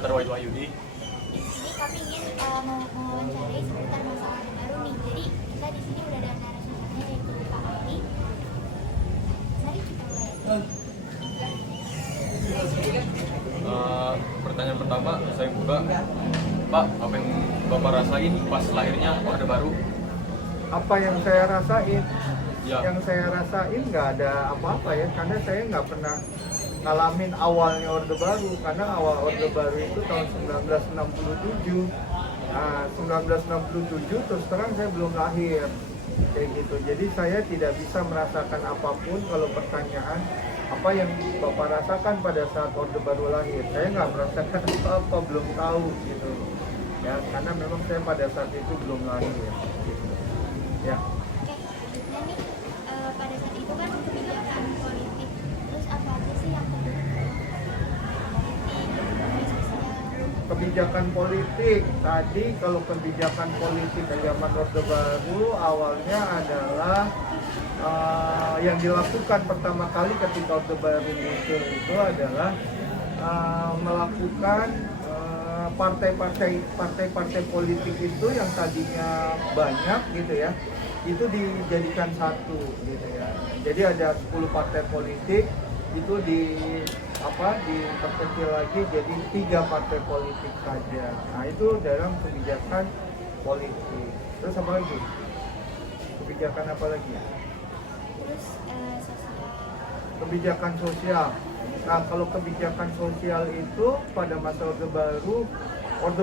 Terwahid Wahyudi. Di sini kami ingin mewawancarai seputar masa Orde Baru nih. Jadi kita di sini udah ada narasumbernya yaitu Pak Ali. Mari kita mulai. Pertanyaan pertama saya buka, Pak, apa yang Bapak rasain pas lahirnya Orde Baru? Apa yang saya rasain? Ya. Yang saya rasain nggak ada apa-apa ya, karena saya nggak pernah ngalamin awalnya Orde Baru, karena awal Orde Baru itu tahun 1967. Nah, 1967 terus terang saya belum lahir, kayak gitu. Jadi saya tidak bisa merasakan apapun. Kalau pertanyaan apa yang Bapak rasakan pada saat Orde Baru lahir, saya nggak merasakan apa-apa, belum tahu gitu. Ya, karena memang saya pada saat itu belum lahir. Gitu. Ya. Oke, selanjutnya nih pada saat itu kan kebijakan politik. Terus apa aja sih yang politik, sosial? Kebijakan politik tadi, kalau kebijakan politik zaman Orde Baru awalnya adalah yang dilakukan pertama kali ketika Orde Baru muncul itu adalah melakukan partai-partai politik itu yang tadinya banyak gitu ya, itu dijadikan satu gitu ya. Jadi ada 10 partai politik itu diperkecil lagi jadi 3 partai politik saja. Nah, itu dalam kebijakan politik. Terus apa lagi? Kebijakan apa lagi? Terus sosial. Kebijakan sosial. Nah, kalau kebijakan sosial itu pada masa Orde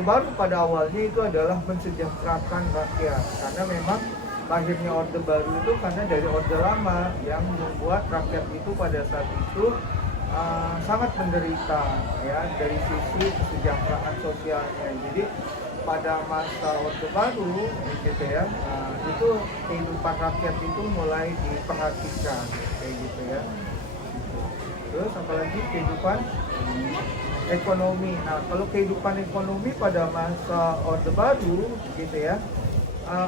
Baru pada awalnya itu adalah mensejahterakan rakyat, karena memang lahirnya Orde Baru itu karena dari Orde Lama yang membuat rakyat itu pada saat itu sangat menderita ya dari sisi kesejahteraan sosialnya. Jadi pada masa Orde Baru gitu ya, itu kehidupan rakyat itu mulai diperhatikan kayak gitu ya. Terus apalagi kehidupan ekonomi. Nah, kalau kehidupan ekonomi pada masa Orde Baru gitu ya,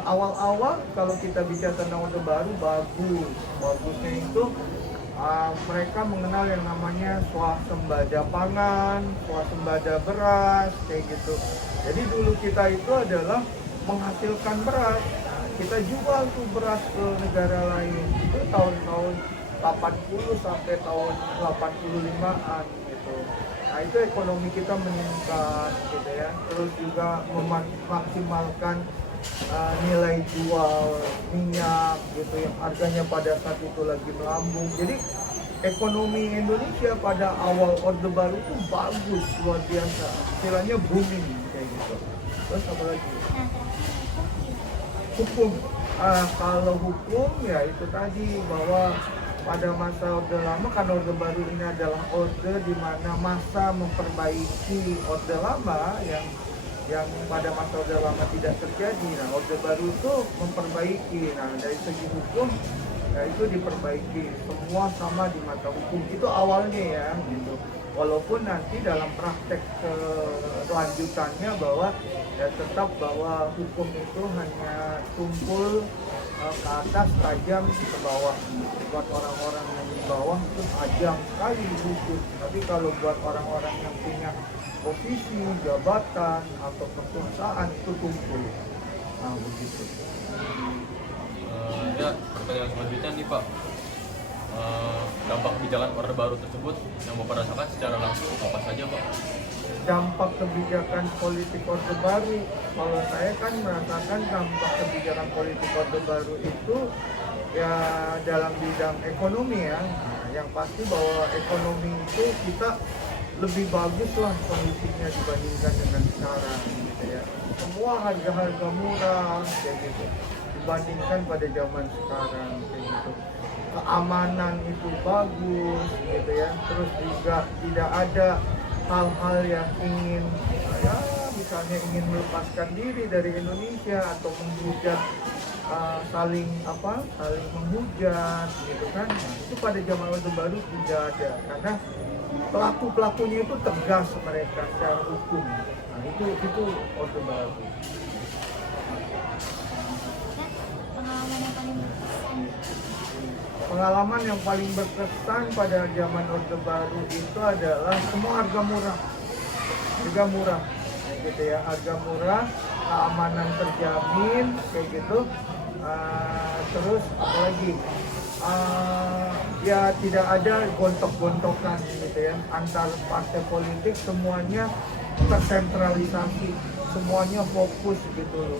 awal-awal kalau kita bicara tentang Orde Baru bagusnya itu mereka mengenal yang namanya swasembada pangan, swasembada beras kayak gitu. Jadi dulu kita itu adalah menghasilkan beras. Nah, kita jual tuh beras ke negara lain. Itu tahun-tahun 80 sampai tahun 85-an gitu. Nah, itu ekonomi kita meningkat gitu ya. Terus juga memaksimalkan nilai jual minyak gitu yang harganya pada saat itu lagi melambung. Jadi ekonomi Indonesia pada awal Orde Baru itu bagus, luar biasa. Istilahnya booming kayak gitu. Terus apa lagi? Nah, terakhir Hukum. Kalau hukum ya itu tadi bahwa pada masa Orde Lama, karena Orde Baru ini adalah orde di mana masa memperbaiki Orde Lama yang pada masa Orde Lama tidak terjadi. Nah, Orde Baru itu memperbaiki. Nah, dari segi hukum ya itu diperbaiki. Semua sama di mata hukum. Itu awalnya ya gitu. Walaupun nanti dalam praktek kelanjutannya bahwa ya tetap bahwa hukum itu hanya tumpul ke atas, tajam ke bawah. Buat orang-orang yang di bawah itu tajam sekali hukum. Tapi kalau buat orang-orang yang punya posisi, jabatan, atau kekuasaan itu tumpul. Nah, begitu. Ya, pertanyaan selanjutnya nih Pak, dampak kebijakan Orde Baru tersebut yang Bapak rasakan secara langsung apa saja Pak? Dampak kebijakan politik Orde Baru, kalau saya kan merasakan dampak kebijakan politik Orde Baru itu ya dalam bidang ekonomi ya. Nah, yang pasti bahwa ekonomi itu kita lebih bagus lah kondisinya dibandingkan dengan sekarang gitu ya. Semua harga-harga murah kayak gitu dibandingkan pada zaman sekarang kayak gitu. Keamanan itu bagus gitu ya. Terus juga tidak ada hal-hal yang ingin ya misalnya ingin melepaskan diri dari Indonesia atau menghujat saling menghujat gitu kan. Nah, itu pada zaman Orde Baru tidak ada, karena pelakunya itu tegas mereka secara hukum. Nah, itu Orde Baru. Pengalaman yang paling berkesan pada zaman Orde Baru itu adalah semua harga murah. Jadi harga murah, gitu ya, harga murah, keamanan terjamin, kayak gitu. Terus apalagi ya tidak ada gontok-gontokan gitu ya antar partai politik, semuanya tersentralisasi, semuanya fokus gitu loh.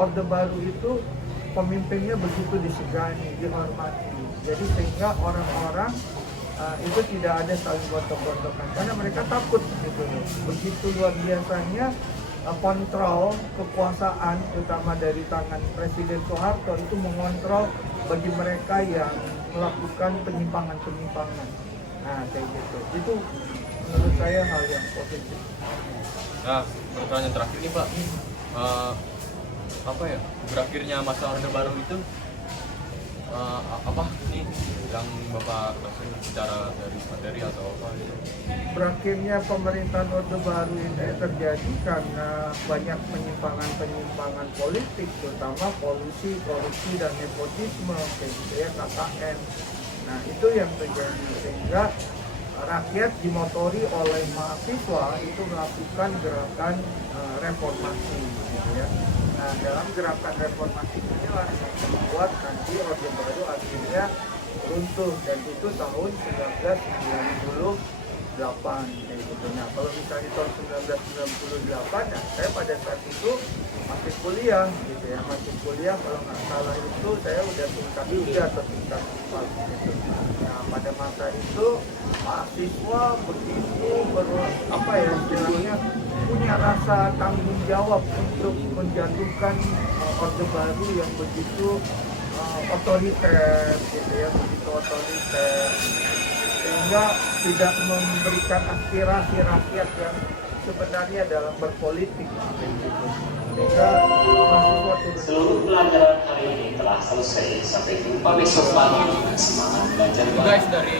Orde Baru itu pemimpinnya begitu disegani, dihormati, jadi sehingga orang-orang itu tidak ada saling gontok-gontokan karena mereka takut gitu loh. Begitu luar biasanya kontrol kekuasaan terutama dari tangan Presiden Soeharto itu mengontrol bagi mereka yang melakukan penyimpangan-penyimpangan. Nah, kayak gitu. Itu menurut saya hal yang positif. Nah, pertanyaan terakhir nih Pak, apa ya, berakhirnya masa Orde Baru itu apa nih yang Bapak rasain secara dari materi atau apa gitu? Berakhirnya pemerintahan Orde Baru ini terjadi karena banyak penyimpangan-penyimpangan politik, terutama kolusi, korupsi, dan nepotisme, kayak gitu ya, KKN. Nah, itu yang terjadi, sehingga rakyat dimotori oleh mahasiswa itu melakukan gerakan reformasi, gitu ya. Nah, dalam gerakan reformasi inilah yang membuat nanti Orde Baru akhirnya runtuh, dan itu tahun 1998 kayak gitu. Nah, kalau misalnya tahun 1998, nah saya pada saat itu masih kuliah gitu ya, masih kuliah, kalau nggak salah itu saya udah tingkat 3 atau tingkat 4 gitu. Nah, pada masa itu mahasiswa begitu apa ya istilahnya, punya rasa tanggung jawab untuk menjatuhkan Orde Baru yang begitu otoriter gitu ya, begitu otoriter, sehingga tidak memberikan aspirasi rakyat yang sebenarnya dalam berpolitik gitu. Sehingga mahasiswa Seluruh pelajaran hari ini telah selesai. Sampai jumpa besok pagi dengan semangat belajar. Itu guys dari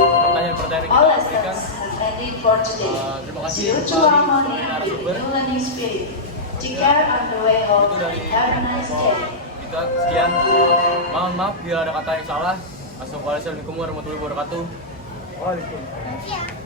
pertanyaan-pertanyaan yang All kita berikan. lessons are ready for today. Terima kasih Spiritual kembali harmony kepada with narasumber. new learning spirit. Take care on the way home. Itu dari Have a nice day. kita sekian. Mohon maaf bila ada kata yang salah. Assalamualaikum warahmatullahi wabarakatuh. Waalaikumsalam. Selamat siang.